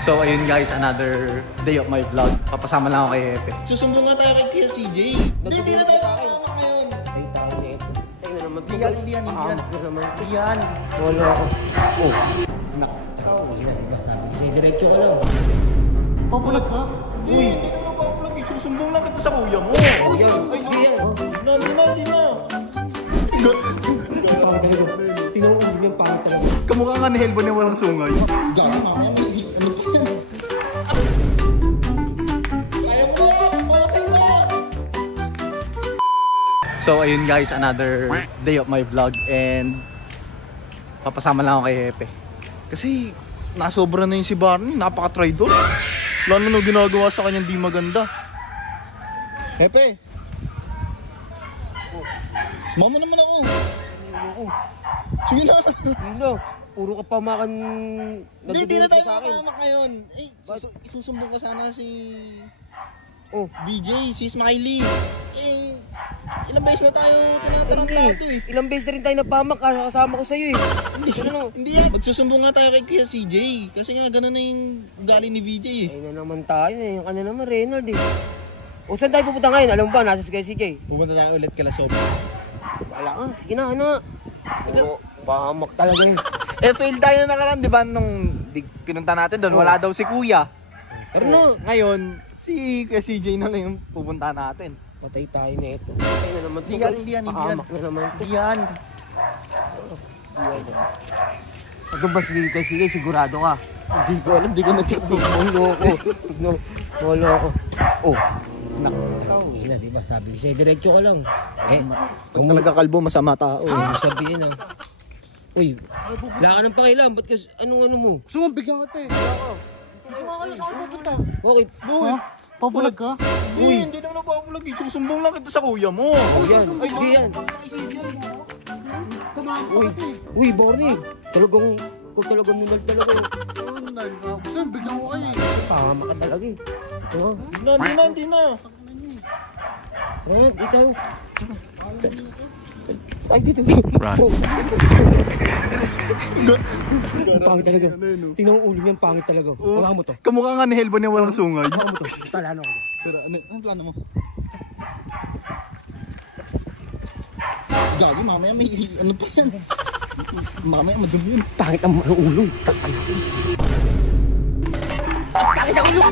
So ayun guys, another day of my vlog. Papasama lang ako kay Epe. Susumbong nga tayo kay Kuya CJ. Hindi na tayo makakamak ngayon. Ay, tao na ito. Tayo na naman. Hindi yan. Yan. Wala ako. Oh. Nak. Sige, diretso ka lang. Papulag ka? Hindi naman papulag. Susumbong lang kita sa kuya mo. Oh, yan. Ay, sige yan. Hindi na. Pangit talaga. Tingnan mo yung pangit talaga. Kamukha nga ni Helbo na walang sungay. Gagi, mamaya may ano pa yan? Kaya mo na! So ayun guys, another day of my vlog and papasama lang ako kay Epe. Kasi nasobra na yung si Barney, napaka-traitor. Wala na ginagawa sa kanya di maganda. Epe! Mama naman ako. Sige na. Hindi. Puro ka pamakan. Hindi na tayo sa akin. makakamak ngayon. Eh, isusumbong ka sana si... Oh, BJ, si Smiley. Eh, ilang beses na tayo tinatarantado eh. ilang beses na rin tayo napamak. Kasama ko sa'yo eh. Hindi yan. Magsusumbong nga tayo kay Kuya CJ. Kasi nga ganun na yung ugali ni BJ eh. Ay na naman tayo eh. Yung ano naman, Reynard eh. O saan tayo pupunta ngayon? Alam mo ba? Nasa si CJ. Pupunta tayo ulit kala Sob. Wala ka. Sige na, ano. Oo, pahamak talaga yun. Eh fail tayo na nakaraan, di ba? Nung pinunta natin doon, wala daw si Kuya. Pero no, Ngayon, si Kuya CJ na lang yung pupunta natin. patay tayo na ito. Patay na naman. Hindi yan. Pahamak na naman ito. Yan. Ito ba si CJ? Sigurado ka? Hindi ko alam, hindi ko na-check. Molo ko. Molo ko. Oh. Nak. Ina, di ba? Sabi ko sa'yo, diretso ka lang. Eh, Pag nagkakalbo, masama tao. huwag mo sabihin ah. Uy, wala ka ng pakialam. Ba't ka, ano mo? Gusto mo, bigyan kita eh. Gusto nga kayo, saan pupunta? Bakit? Boy, papulag ka? Hindi naman ako papulag eh. Susumbong lang kita sa kuya mo. Oh, yan. Ay, sige yan. Uy, Barney. Talagang nunal talaga. Gusto mo, bigyan ko kayo eh. Pahama ka talaga eh. Oo. Hindi na. Ayan, ikaw. Ay, dito. Pangit talaga. Tingnan mo ulo niyan, pangit talaga. Hawakan mo to. Kamukha nga ni Helbo na walang sungay. Hawakan mo to. Talano ako. Pero ano plano mo? Gagi, mamaya may ano pa yan. Mamaya madumi yun. Pangit ang ulo. Pangit ang ulo.